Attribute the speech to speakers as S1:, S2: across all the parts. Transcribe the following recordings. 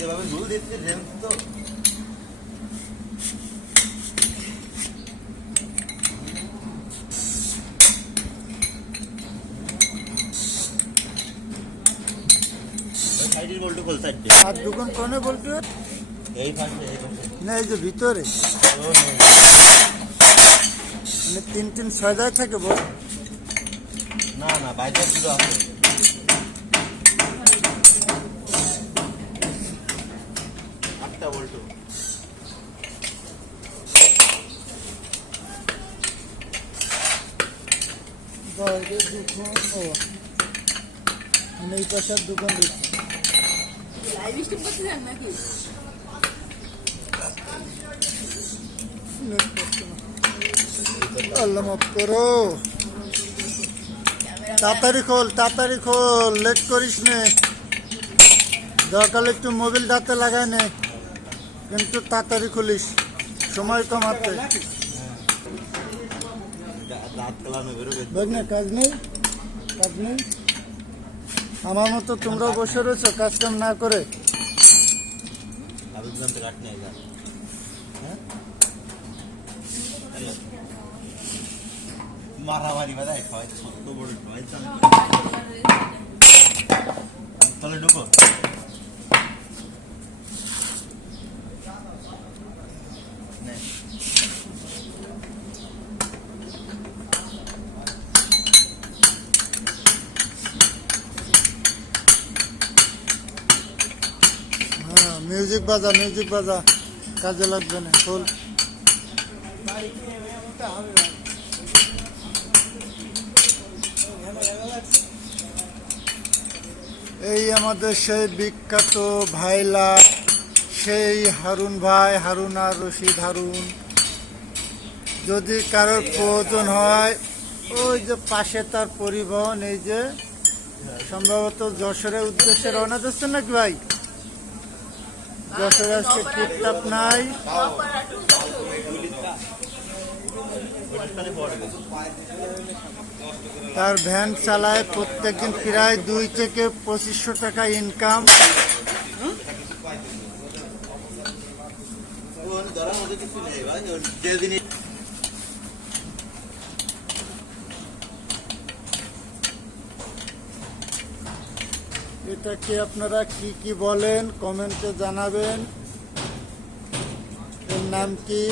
S1: যেভাবে ঝুল তো
S2: আর দোকান কোনে বলতো?
S1: এই পাশে
S2: না এই যে ভিতরে। মানে তিন তিন ছয় থাকে বল।
S1: না না বাইরে দুটো আছে। আটটা বল্টু
S2: বাইরে দোকান ও। মানে এই পাশে আর দোকান আল্লাহ মাফ করো। তাড়াতাড়ি খোল তাড়াতাড়ি খোল লেট করিস নে। দরকার একটু মোবিল দাঁতে লাগাই নে। কিন্তু তাড়াতাড়ি খুলিস। সময় কম হাতে আমার মতো তোমরা বসে রয়েছো কাজ কাম না করে?
S1: মারামারি বাদায় হয়, ছোট্ট বড় টয় তাহলে ঢুকো নে।
S2: হ্যাঁ মিউজিক বাজা মিউজিক বাজা, কাজে লাগবে না খোল এই আমাদের সেই বিখ্যাত ভাইলা, সেই হারুন ভাই, হারুন আর রশিদ হারুন। যদি কারোর প্রয়োজন হয়, ওই যে পাশে তার পরিবহন, এই যে সম্ভবত যশোরের উদ্দেশ্যে রওনা দিচ্ছেন নাকি ভাই? যশোরে আজকে নাই। তার ভ্যান চালায় প্রত্যেকদিন প্রায় দুই থেকে পঁচিশশো টাকা ইনকাম
S1: ধরার মধ্যে কিছু নেই ভাই ওর যেদিন
S2: এটাকে আপনারা কি কি বলেন? কমেন্টে জানাবেন। এর নাম কি?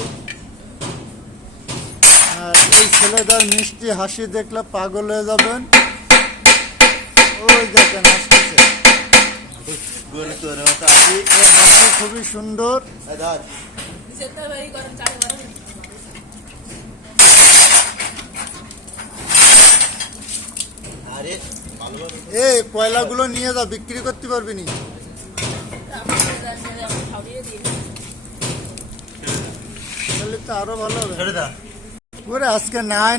S2: আর এই ছেলেটার মিষ্টি হাসি দেখলে পাগল হয়ে যাবেন। ওই দেখেন ওর হাসি খুবই সুন্দর।
S1: আরে ভালো
S2: কয়লাগুলো নিয়ে যা বিক্রি করতে পারবি নি। তাহলে তো আরও ভালো হবে। ওরে আজকে নাই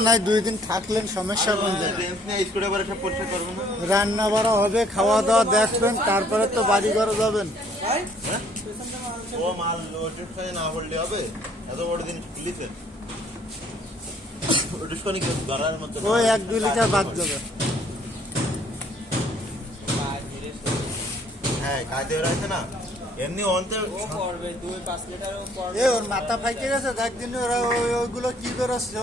S2: নাই দুই দিন থাকলেন সমস্যা কোন রান্না বাড়া হবে খাওয়া দাওয়া দেখবেন তারপরে তো বাড়ি ঘরে যাবেন।
S1: হ্যাঁ? ও
S2: ওই এক দুই লিটার বাদ যাবে
S1: হ্যাঁ কাজে রয়েছে না। এমনি অন্তে
S3: পড়বে দুই পাঁচ লিটারও পড়বে।
S2: এ ওর মাথা ফাইকে গেছে একদিন ওরা ওইগুলো কি বেরোচ্ছে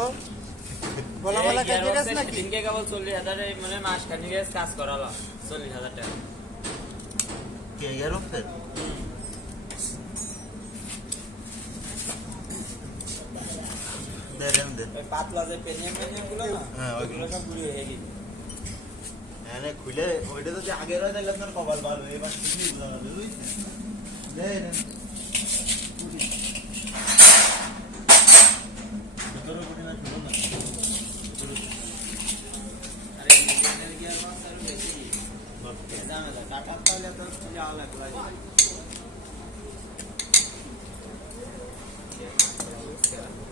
S2: বলা বলা কেটে গেছে নাকি?
S3: দিনকে কেবল চল্লিশ হাজারে মানে মাস খানিকে কাজ করালো চল্লিশ হাজার টাকা।
S1: কে গেল হচ্ছে দে রেন দে।
S3: ওই পাতলা যে পেনিয়াম পেনিয়ামগুলো না
S1: হ্যাঁ ওইগুলো।
S3: সব ঘুরে হয়ে গেছে।
S1: খুলে ওইটা তো যে আগে রয়ে তাহলে আপনার কপাল ভালো এবার কিছুই বোঝা যাবে বুঝছেন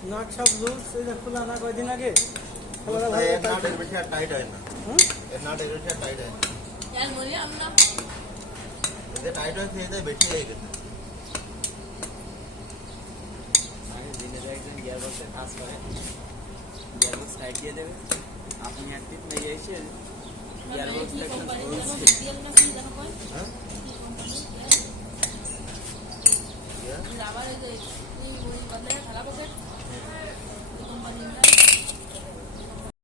S2: নাক সব লুজ এই খোলা না কয়দিন আগে?
S1: আর টাইট হয় না।
S4: It's not even
S1: a tight end. यार बोलिए हम ना
S3: If দিনে একজন গিয়ারবক্সে কাজ করে গিয়ারবক্স টাইট দিয়ে দেবে আপনি একটি নিয়ে এসে
S4: গিয়ারবক্স আবার
S1: ওই
S4: যে ওই বদলে খেলা পকেট